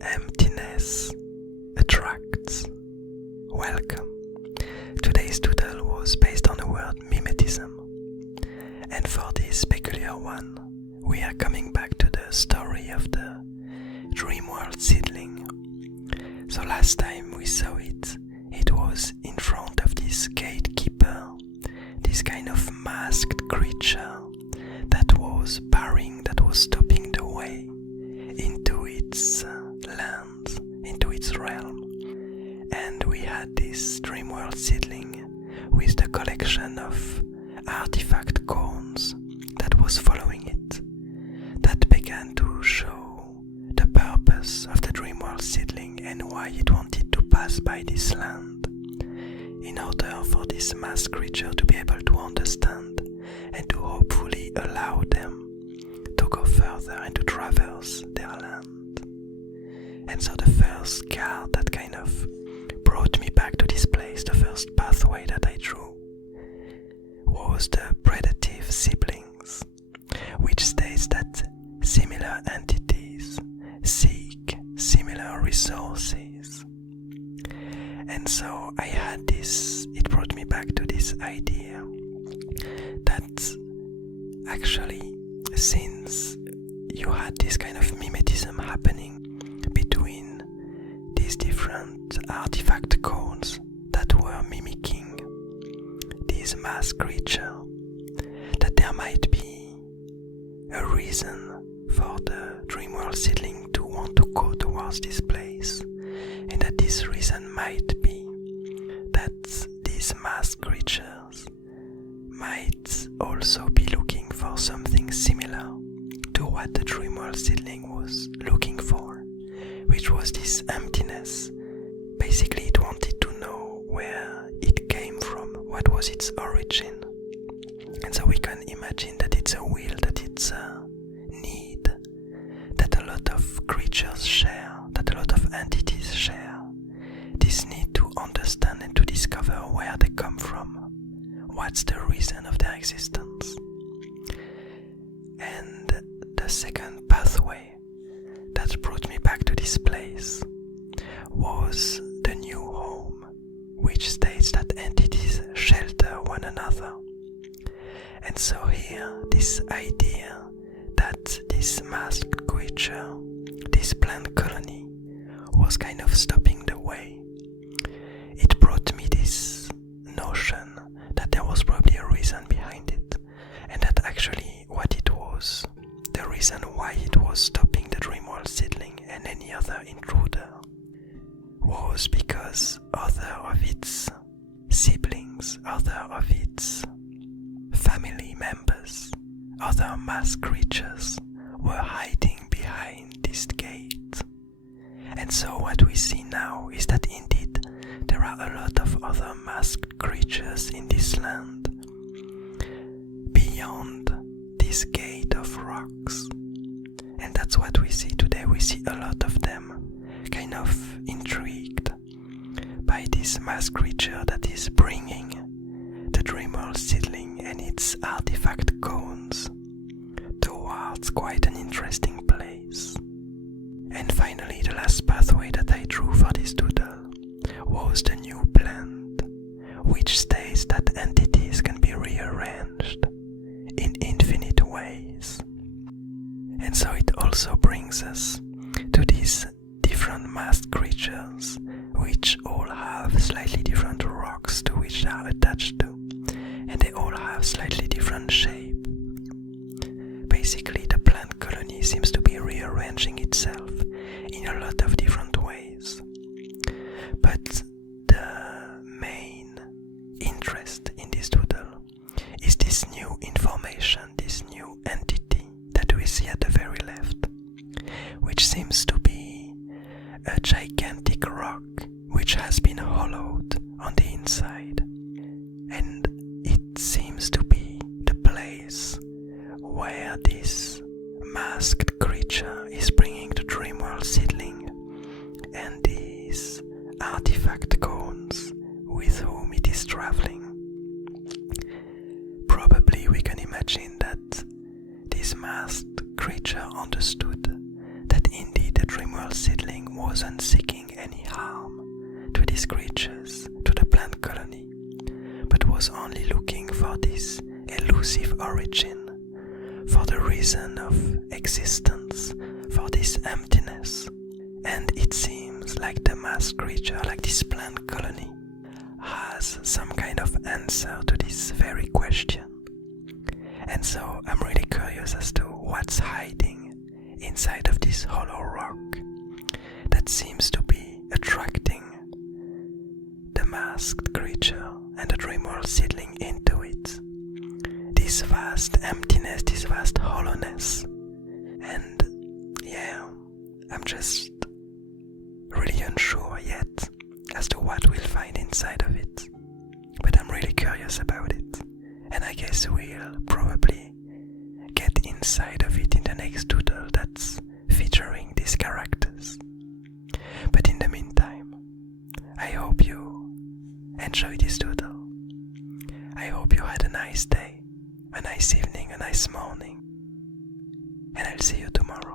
Emptiness attracts. Welcome. Today's doodle was based on the word mimetism. And for this peculiar one, we are coming back to the story of the Dreamworld seedling. So last time we saw it, it was in front of this gatekeeper, this kind of masked creature that was barring, that was stopping the way into its land, into its realm. And we had this Dreamworld seedling with the collection of artifact cones that was following it, that began to show the purpose of the Dreamworld seedling and why it wanted to pass by this land, in order for this masked creature to be able to understand and to hopefully allow them to go further and to traverse their land. And so the first card that kind of brought me back to this place, the first pathway that I drew, was the predative siblings, which states that similar entities seek similar resources. And so I had this, it brought me back to this idea that actually, since you had this kind of mimetism happening between these different artifact codes that were mimicking this masked creature, that there might be a reason for the Dreamworld seedling to want to go towards this place, and that this reason might be that these masked creatures might also be looking for something similar to what the Dreamworld seedling was looking for, which was this emptiness. Basically, it wanted to know where it came from, what was its origin. And so we can imagine that it's a will, that it's a need, that a lot of creatures share, that a lot of entities share. This need to understand and to discover where they come from, what's the reason of their existence. And the second pathway that brought me back to this place was the new home, which states that entities shelter one another. And so here, this idea that this masked creature, this plant colony, was kind of stopping the way, it brought me this notion that there was probably a reason behind it, and that actually what it was, the reason why it was stopping the Dreamworld seedling and any other intruder, was because other of its siblings, other of its family members, other masked creatures were hiding behind this gate. And so what we see now is that indeed there are a lot of other masked creatures in this land beyond this gate of rocks. And that's what we see today. We see a lot of them kind of intrigued by this masked creature that is bringing the Dreamworld seedling and its artifact cones towards quite an interesting place. And finally, the last pathway that I drew for this doodle was the new plant, which states that entities can be rearranged in infinite ways. And so it also brings us to these different masked creatures, which all have slightly different rocks to which they are attached to, and they all have slightly different shape. Basically, the plant colony seems to be rearranging itself in a lot of different ways. But the main interest in this doodle is this new information, this new entity that we see at the very left, which seems to be a gigantic rock which has been hollowed on the inside. And it seems to be the place where this masked creature is bringing the Dreamworld seedling and these artifact cones with whom it is traveling. Probably we can imagine that this masked creature understood that indeed the Dreamworld dreamworld seedling wasn't seeking any harm to these creatures, to the plant colony, but was only looking for this elusive origin, for the reason of existence, for this emptiness. And it seems like the masked creature, like this plant colony, has some kind of answer to this very question. And so I'm really curious as to what's hiding inside of this hollow rock that seems to be attracting the masked creature and the dreamworld seedling into it. This vast emptiness, this vast hollowness. And yeah, I'm just really unsure yet as to what we'll find inside of it. But I'm really curious about it. And I guess we'll probably get inside of it in the next doodle that's featuring these characters. But in the meantime, I hope you enjoy this doodle. I hope you had a nice day, a nice evening, a nice morning. And I'll see you tomorrow.